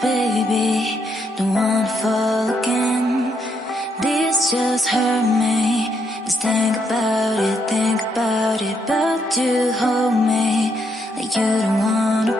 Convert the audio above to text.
baby, don't wanna fall again. This just hurt me. Just think about it, but you hold me like you don't wanna